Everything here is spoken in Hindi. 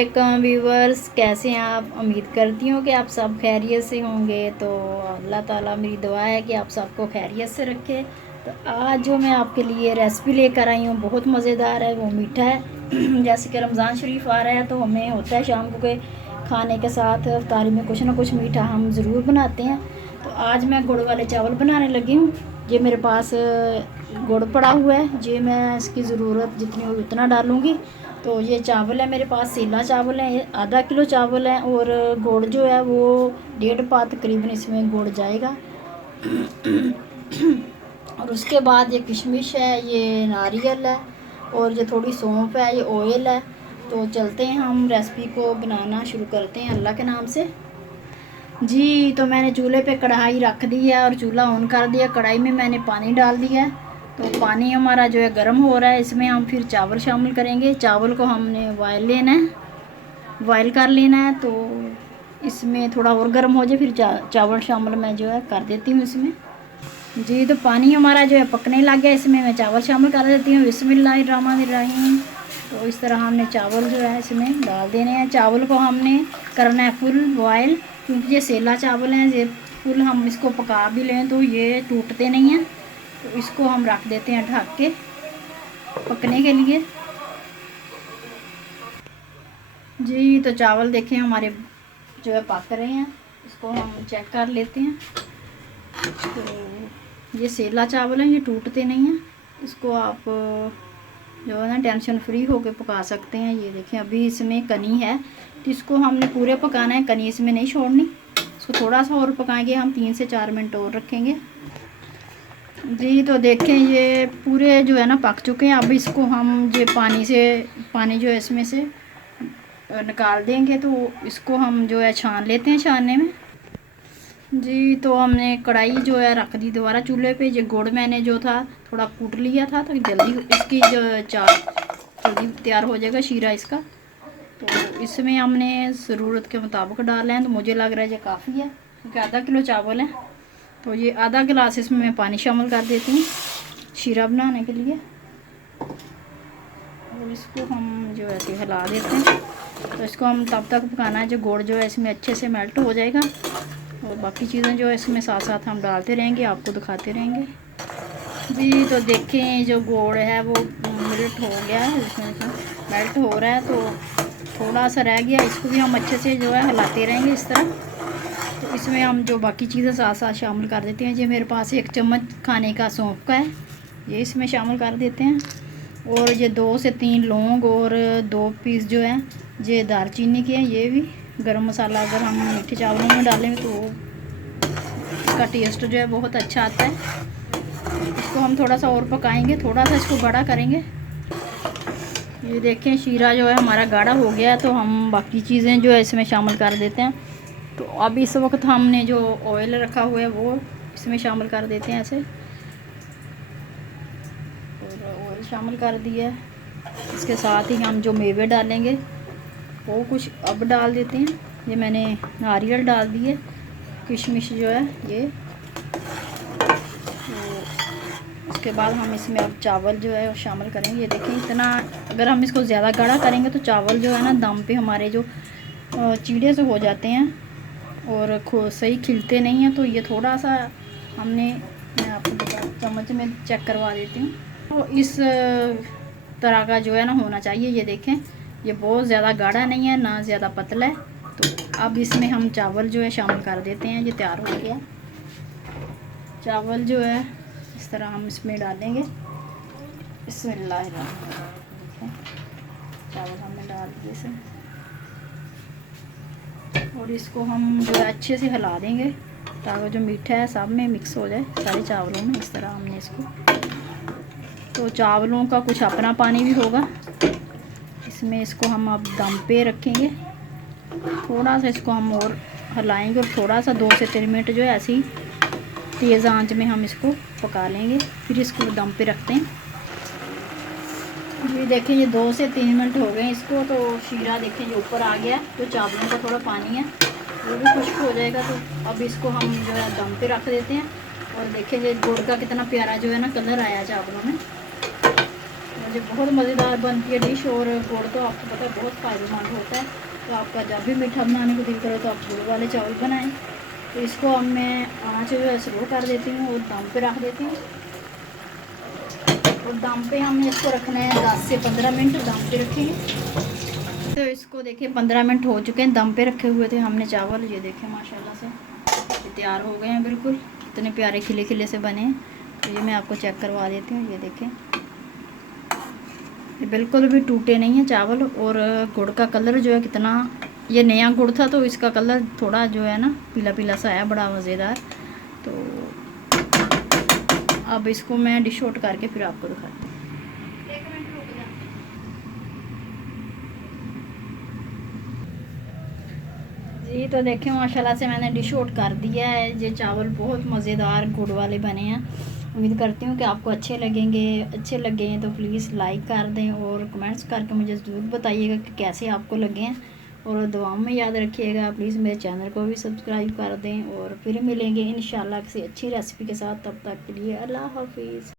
वालेकुम व्यूवर्स, कैसे हैं आप। उम्मीद करती हूँ कि आप सब खैरियत से होंगे। तो अल्लाह ताला मेरी दुआ है कि आप सबको खैरियत से रखे। तो आज जो मैं आपके लिए रेसिपी लेकर आई हूँ बहुत मज़ेदार है, वो मीठा है। जैसे कि रमज़ान शरीफ आ रहा है तो हमें होता है शाम को के खाने के साथ इफ्तारी में कुछ ना कुछ मीठा हम ज़रूर बनाते हैं। तो आज मैं गुड़ वाले चावल बनाने लगी हूँ। ये मेरे पास गुड़ पड़ा हुआ है, ये मैं इसकी ज़रूरत जितनी होगी उतना डालूँगी। तो ये चावल है मेरे पास, सेला चावल है, आधा किलो चावल है। और गुड़ जो है वो 1.5 पा तकरीबन इसमें गुड़ जाएगा। और उसके बाद ये किशमिश है, ये नारियल है, और ये थोड़ी सौंफ है, ये ऑयल है। तो चलते हैं हम रेसिपी को बनाना शुरू करते हैं अल्लाह के नाम से। जी, तो मैंने चूल्हे पे कढ़ाई रख दी है और चूल्हा ऑन कर दिया। कढ़ाई में मैंने पानी डाल दिया है। तो पानी हमारा जो है गर्म हो रहा है, इसमें हम फिर चावल शामिल करेंगे। चावल को हमने बॉयल लेना है, बॉयल कर लेना है। तो इसमें थोड़ा और गर्म हो जाए फिर चावल शामिल मैं जो है कर देती हूँ इसमें। जी, तो पानी हमारा जो है पकने लग गया, इसमें मैं चावल शामिल कर देती हूँ। बिस्मिल्लाहिर्रहमानिर्रहीम। तो इस तरह हमने चावल जो है इसमें डाल देने हैं। चावल को हमने करना है फुल बॉयल, क्योंकि ये सेला चावल हैं, ये फुल हम इसको पका भी लें तो ये टूटते नहीं हैं। तो इसको हम रख देते हैं ढक के पकने के लिए। जी, तो चावल देखें हमारे जो है पक रहे हैं, इसको हम चेक कर लेते हैं। तो ये सेला चावल हैं, ये टूटते नहीं हैं। इसको आप जो है ना टेंशन फ्री होकर पका सकते हैं। ये देखें अभी इसमें कनी है, तो इसको हमने पूरे पकाना है, कनी इसमें नहीं छोड़नी। इसको थोड़ा सा और पकाएंगे हम, 3 से 4 मिनट और रखेंगे। जी, तो देखें ये पूरे जो है ना पक चुके हैं। अब इसको हम जो पानी जो है इसमें से निकाल देंगे। तो इसको हम जो है छान लेते हैं छानने में। जी, तो हमने कढ़ाई जो है रख दी दोबारा चूल्हे पे। ये गुड़ मैंने जो था थोड़ा कूट लिया था, तो जल्दी इसकी जो जल्दी तैयार हो जाएगा शीरा इसका। तो इसमें हमने ज़रूरत के मुताबिक डाले हैं। तो मुझे लग रहा है ये काफ़ी है, क्योंकि आधा किलो चावल है। तो ये आधा गिलास इसमें मैं पानी शामिल कर देती हूँ शीरा बनाने के लिए। और इसको हम जो है हिला देते हैं। तो इसको हम तब तक पकाना है जो गुड़ जो है इसमें अच्छे से मेल्ट हो जाएगा। और बाकी चीज़ें जो है इसमें साथ साथ हम डालते रहेंगे, आपको दिखाते रहेंगे। जी, तो देखें जो गुड़ है वो मेल्ट हो गया है, इसमें मेल्ट हो रहा है। तो थोड़ा सा रह गया, इसको भी हम अच्छे से जो है हिलाते रहेंगे इस तरह। तो इसमें हम जो बाकी चीज़ें साथ साथ शामिल कर देते हैं। ये मेरे पास 1 चम्मच खाने का सौंफ का है, ये इसमें शामिल कर देते हैं। और ये 2 से 3 लौंग और 2 पीस जो है ये दालचीनी के हैं। ये भी गरम मसाला अगर हम मीठे चावलों में डालेंगे तो इसका टेस्ट जो है बहुत अच्छा आता है। इसको हम थोड़ा सा और पकाएंगे, थोड़ा सा इसको गाढ़ा करेंगे। ये देखें शीरा जो है हमारा गाढ़ा हो गया है। तो हम बाकी चीज़ें जो है इसमें शामिल कर देते हैं। तो अब इस वक्त हमने जो ऑयल रखा हुआ है वो इसमें शामिल कर देते हैं ऐसे। और ऑयल शामिल कर दिया है। इसके साथ ही हम जो मेवे डालेंगे वो कुछ अब डाल देते हैं। ये मैंने नारियल डाल दिए, किशमिश जो है ये। तो उसके बाद हम इसमें अब चावल जो है शामिल करेंगे। ये देखिए इतना, अगर हम इसको ज़्यादा गाढ़ा करेंगे तो चावल जो है ना दम पे हमारे जो चीड़े से हो जाते हैं और सही खिलते नहीं हैं। तो ये थोड़ा सा मैं आपको चम्मच में चेक करवा देती हूँ। तो इस तरह का जो है ना होना चाहिए। ये देखें ये बहुत ज़्यादा गाढ़ा नहीं है, ना ज़्यादा पतला है। तो अब इसमें हम चावल जो है शामिल कर देते हैं। ये तैयार हो गया चावल जो है, इस तरह हम इसमें डालेंगे। बिस्मिल्लाहिर्रहमानिर्रहीम। चावल हमने डाल दिए इसे, और इसको हम जो है अच्छे से हिला देंगे ताकि जो मीठा है सब में मिक्स हो जाए सारे चावलों में। इस तरह हमने इसको, तो चावलों का कुछ अपना पानी भी होगा इसमें। इसको हम अब दम पे रखेंगे, थोड़ा सा इसको हम और हिलाएंगे और थोड़ा सा 2 से 3 मिनट जो है ऐसे ही तेज़ आंच में हम इसको पका लेंगे, फिर इसको दम पे रखते हैं। ये देखें ये 2 से 3 मिनट हो गए इसको। तो शीरा देखें ये ऊपर आ गया, तो चावलों का थोड़ा पानी है वो भी खुश्क हो जाएगा। तो अब इसको हम जो है दम पे रख देते हैं। और देखें ये गुड़ का कितना प्यारा जो है ना कलर आया चावलों में। मुझे बहुत मज़ेदार बनती है डिश। और गुड़ तो आपको पता है बहुत फ़ायदेमंद होता है, तो आपका जब भी मीठा बनाने को दिल करे तो आप गुड़ वाले चावल बनाएं। तो इसको अब मैं आँच जो है स्लो कर देती हूँ और दम पे रख देती हूँ। और दम पे हमें इसको रखना है 10 से 15 मिनट दम पे रखेंगे। तो इसको देखिए 15 मिनट हो चुके हैं, दम पे रखे हुए थे हमने चावल। ये देखें माशाल्लाह से ये तैयार हो गए हैं, बिल्कुल कितने प्यारे खिले खिले से बने हैं। तो ये मैं आपको चेक करवा देती हूँ। ये देखें ये बिल्कुल भी टूटे नहीं हैं चावल। और गुड़ का कलर जो है कितना, ये नया गुड़ था तो इसका कलर थोड़ा जो है ना पीला पीला सा है, बड़ा मज़ेदार। तो अब इसको मैं डिश आउट करके फिर आपको दिखाती हूँ। एक मिनट रुक जा। जी तो देखें माशाल्लाह से मैंने डिश आउट कर दिया है। ये चावल बहुत मज़ेदार गुड़ वाले बने हैं। उम्मीद करती हूँ कि आपको अच्छे लगेंगे। अच्छे लगे हैं तो प्लीज़ लाइक कर दें और कमेंट्स करके मुझे ज़रूर बताइएगा कि कैसे आपको लगे हैं। और दुआओं में याद रखिएगा। प्लीज़ मेरे चैनल को भी सब्सक्राइब कर दें और फिर मिलेंगे इंशाल्लाह किसी अच्छी रेसिपी के साथ। तब तक के लिए अल्लाह हाफिज़।